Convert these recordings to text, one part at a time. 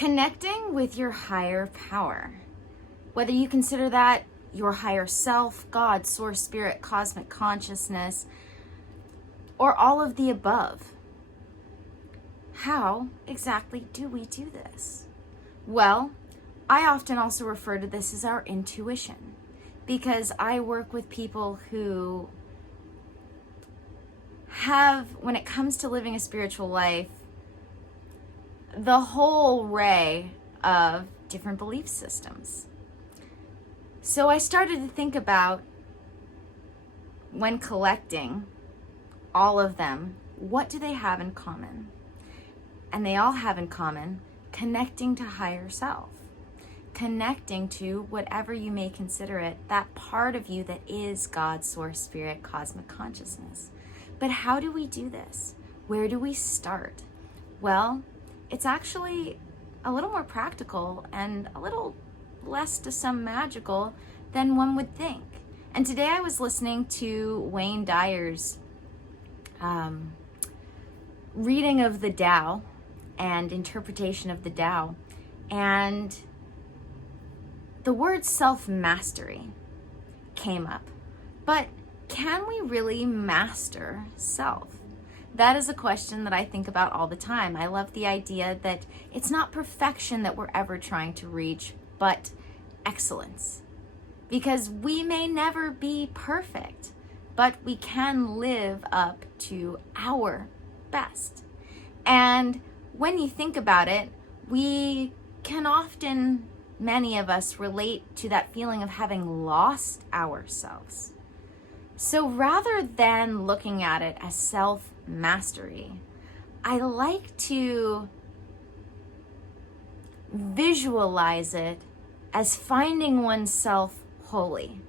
Connecting with your higher power, whether you consider that your higher self, God, source, spirit, cosmic consciousness, or all of the above. How exactly do we do this? Well, I often also refer to this as our intuition, because I work with people who have, when it comes to living a spiritual life, the whole array of different belief systems. So I started to think about, when collecting all of them, what do they have in common? And they all have in common connecting to higher self, connecting to whatever you may consider it, that part of you that is God, source, spirit, cosmic consciousness. But how do we do this? Where do we start? Well, it's actually a little more practical and a little less to some magical than one would think. And today I was listening to Wayne Dyer's reading of the Tao and interpretation of the Tao, and the word self-mastery came up. But can we really master self? That is a question that I think about all the time. I love the idea that it's not perfection that we're ever trying to reach, but excellence. Because we may never be perfect, but we can live up to our best. And when you think about it, we can often, many of us, relate to that feeling of having lost ourselves. So rather than looking at it as self-mastery, I like to visualize it as finding oneself wholly.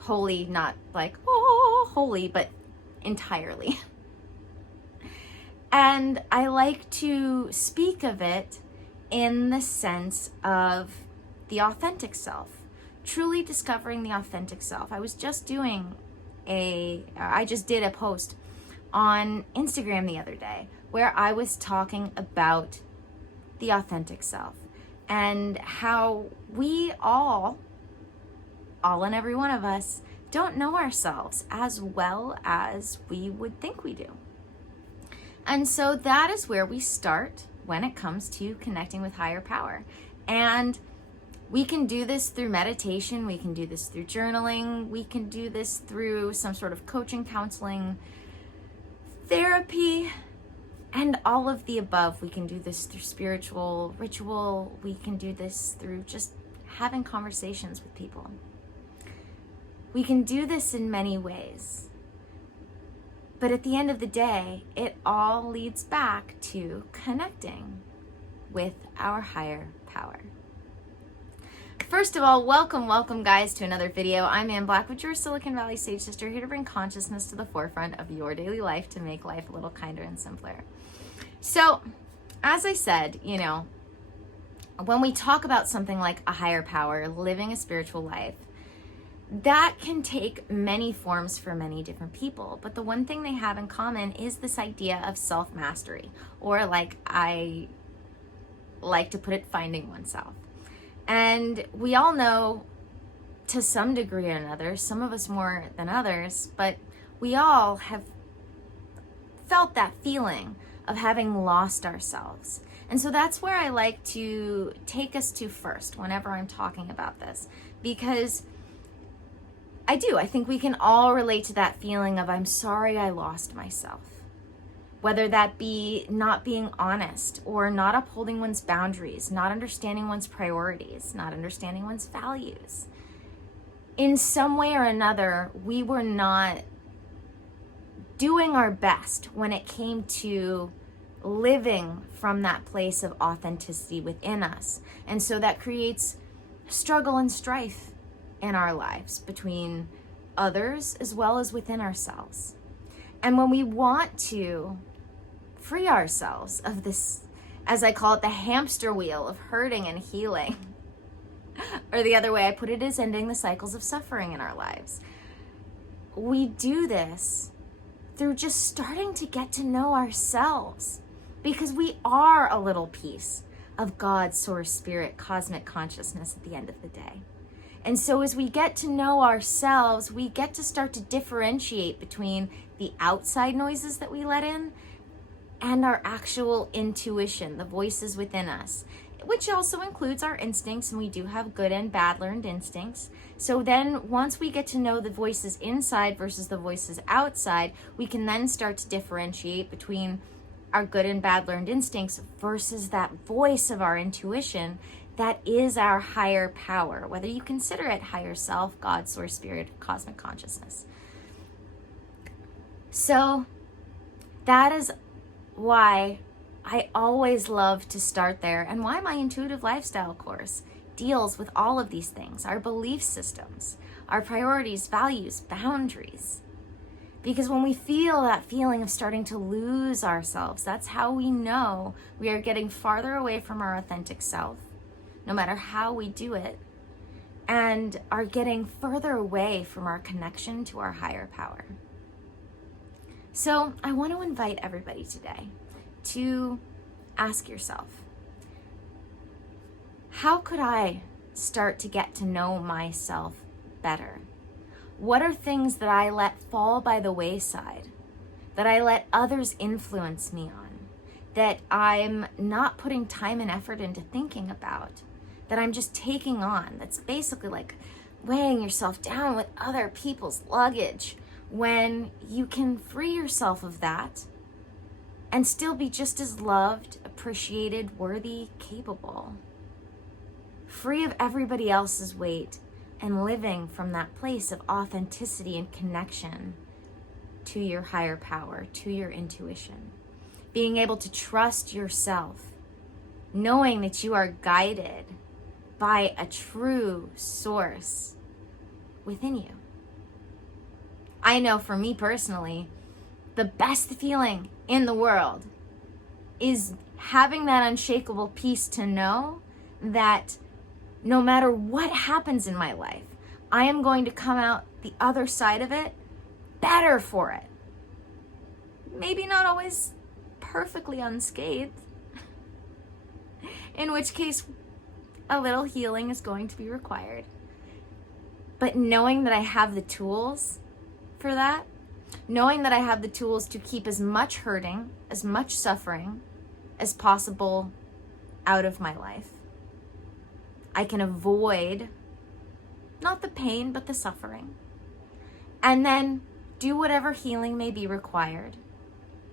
Wholly, not like, oh, holy, but entirely. And I like to speak of it in the sense of the authentic self, truly discovering the authentic self. I was just doing I just did a post on Instagram the other day where I was talking about the authentic self and how we all and every one of us, don't know ourselves as well as we would think we do. And so that is where we start when it comes to connecting with higher power. And we can do this through meditation, we can do this through journaling, we can do this through some sort of coaching, counseling, therapy, and all of the above. We can do this through spiritual ritual, we can do this through just having conversations with people. We can do this in many ways. But at the end of the day, it all leads back to connecting with our higher power. First of all, welcome guys to another video. I'm Ann Blackwood, your Silicon Valley Sage Sister, here to bring consciousness to the forefront of your daily life to make life a little kinder and simpler. So, as I said, when we talk about something like a higher power, living a spiritual life, that can take many forms for many different people. But the one thing they have in common is this idea of self-mastery, or like I like to put it, finding oneself. And we all know to some degree or another, some of us more than others, but we all have felt that feeling of having lost ourselves. And so that's where I like to take us to first whenever I'm talking about this, because I think we can all relate to that feeling of, I'm sorry I lost myself. Whether that be not being honest, or not upholding one's boundaries, not understanding one's priorities, not understanding one's values. In some way or another, we were not doing our best when it came to living from that place of authenticity within us. And so that creates struggle and strife in our lives between others as well as within ourselves. And when we want to free ourselves of this, as I call it, the hamster wheel of hurting and healing, or the other way I put it is ending the cycles of suffering in our lives, we do this through just starting to get to know ourselves, because we are a little piece of God, source, spirit, cosmic consciousness at the end of the day. And so as we get to know ourselves, we get to start to differentiate between the outside noises that we let in and our actual intuition, the voices within us, which also includes our instincts, and we do have good and bad learned instincts. So then once we get to know the voices inside versus the voices outside, we can then start to differentiate between our good and bad learned instincts versus that voice of our intuition that is our higher power, whether you consider it higher self, God, source, spirit, cosmic consciousness. So that is why I always love to start there, and why my intuitive lifestyle course deals with all of these things, our belief systems, our priorities, values, boundaries. Because when we feel that feeling of starting to lose ourselves, that's how we know we are getting farther away from our authentic self, no matter how we do it, and are getting further away from our connection to our higher power. So I want to invite everybody today to ask yourself, how could I start to get to know myself better? What are things that I let fall by the wayside, that I let others influence me on, that I'm not putting time and effort into thinking about, that I'm just taking on, that's basically like weighing yourself down with other people's luggage, when you can free yourself of that and still be just as loved, appreciated, worthy, capable, free of everybody else's weight, and living from that place of authenticity and connection to your higher power, to your intuition. Being able to trust yourself, knowing that you are guided by a true source within you. I know for me personally, the best feeling in the world is having that unshakable peace to know that no matter what happens in my life, I am going to come out the other side of it better for it. Maybe not always perfectly unscathed, in which case a little healing is going to be required. But knowing that I have the tools for that, knowing that I have the tools to keep as much hurting, as much suffering as possible out of my life, I can avoid not the pain, but the suffering. And then do whatever healing may be required,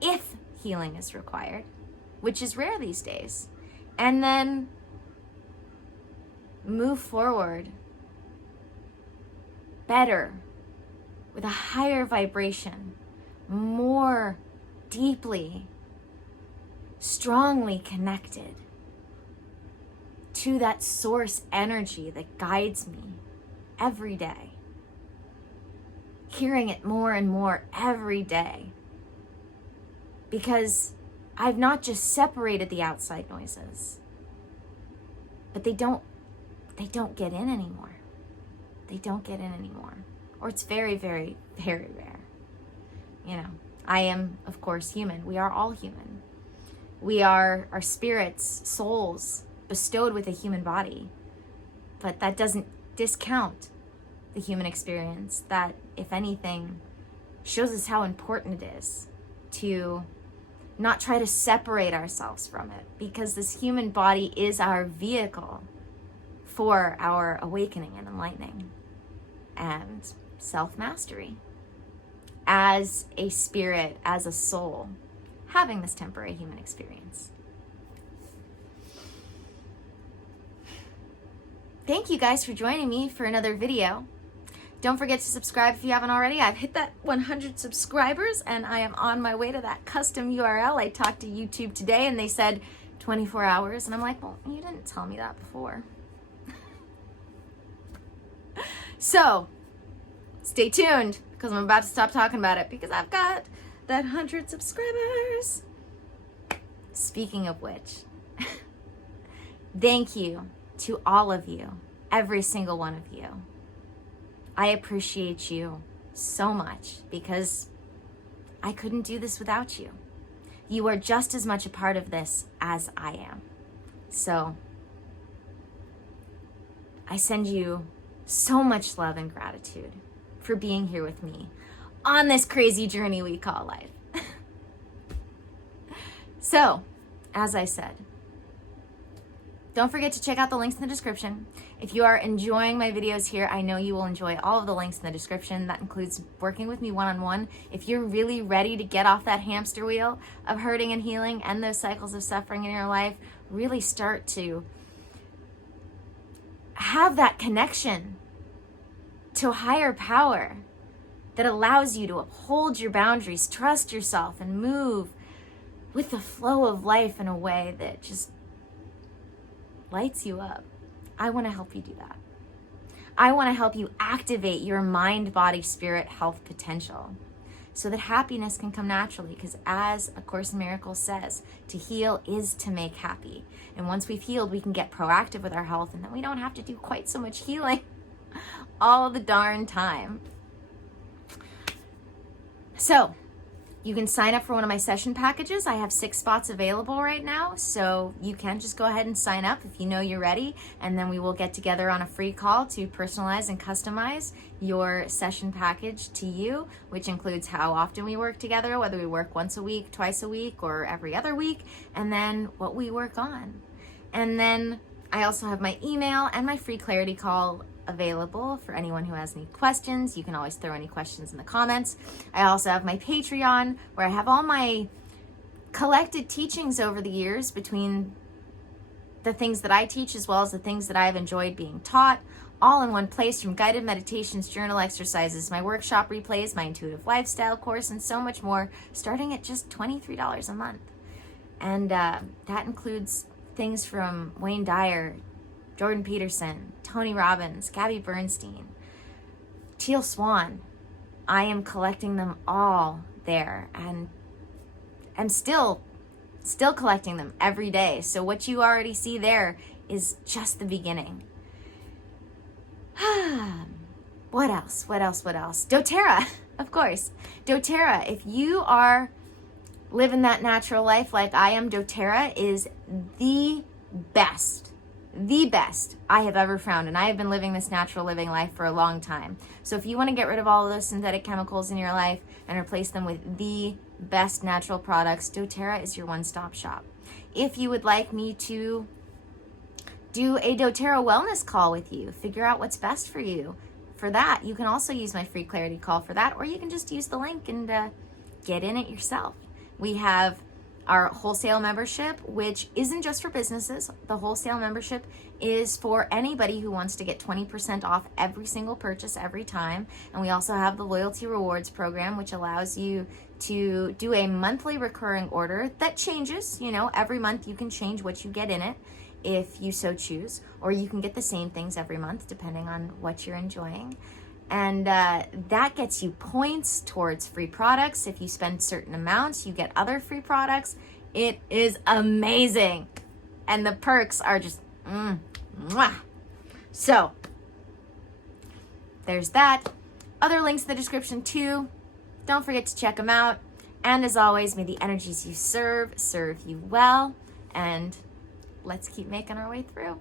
if healing is required, which is rare these days. And then move forward better, with a higher vibration, more deeply, strongly connected to that source energy that guides me every day. Hearing it more and more every day. Because I've not just separated the outside noises, but they don't get in anymore. They don't get in anymore. Or it's very, very, very rare. You know, I am, of course, human. We are all human. We are our spirits, souls, bestowed with a human body. But that doesn't discount the human experience. That, if anything, shows us how important it is to not try to separate ourselves from it. Because this human body is our vehicle for our awakening and enlightening and self-mastery as a spirit, as a soul, having this temporary human experience. Thank you guys for joining me for another video. Don't forget to subscribe if you haven't already. I've hit that 100 subscribers and I am on my way to that custom URL. I talked to YouTube today and they said 24 hours. And I'm like, well, you didn't tell me that before. So, stay tuned because I'm about to stop talking about it because I've got that 100 subscribers. Speaking of which, thank you to all of you, every single one of you. I appreciate you so much because I couldn't do this without you. You are just as much a part of this as I am. So I send you so much love and gratitude for being here with me on this crazy journey we call life. So, as I said, don't forget to check out the links in the description. If you are enjoying my videos here, I know you will enjoy all of the links in the description. That includes working with me one-on-one. If you're really ready to get off that hamster wheel of hurting and healing and those cycles of suffering in your life, really start to have that connection to a higher power that allows you to uphold your boundaries, trust yourself, and move with the flow of life in a way that just lights you up. I want to help you do that. I want to help you activate your mind, body, spirit, health potential so that happiness can come naturally, because as A Course in Miracles says, to heal is to make happy. And once we've healed, we can get proactive with our health, and then we don't have to do quite so much healing all the darn time. So you can sign up for one of my session packages. I have 6 spots available right now, so you can just go ahead and sign up if you know you're ready, and then we will get together on a free call to personalize and customize your session package to you, which includes how often we work together, whether we work once a week, twice a week, or every other week, and then what we work on. And then I also have my email and my free clarity call available for anyone who has any questions. You can always throw any questions in the comments. I also have my Patreon, where I have all my collected teachings over the years between the things that I teach as well as the things that I've enjoyed being taught, all in one place, from guided meditations, journal exercises, my workshop replays, my intuitive lifestyle course, and so much more, starting at just $23 a month. And that includes things from Wayne Dyer, Jordan Peterson, Tony Robbins, Gabby Bernstein, Teal Swan. I am collecting them all there, and I'm still collecting them every day. So what you already see there is just the beginning. What else? dōTERRA, of course. dōTERRA, if you are living that natural life like I am, dōTERRA is the best I have ever found, and I have been living this natural living life for a long time. So if you want to get rid of all of those synthetic chemicals in your life and replace them with the best natural products, dōTERRA is your one-stop shop. If you would like me to do a dōTERRA wellness call with you, figure out what's best for you, for that, you can also use my free clarity call for that, or you can just use the link and get in it yourself. We have our Wholesale membership, which isn't just for businesses. The Wholesale membership is for anybody who wants to get 20% off every single purchase every time. And we also have the Loyalty Rewards program, which allows you to do a monthly recurring order that changes. Every month you can change what you get in it if you so choose, or you can get the same things every month depending on what you're enjoying. And that gets you points towards free products. If you spend certain amounts, you get other free products. It is amazing. And the perks are just, mwah. So, there's that. Other links in the description too. Don't forget to check them out. And as always, may the energies you serve you well. And let's keep making our way through.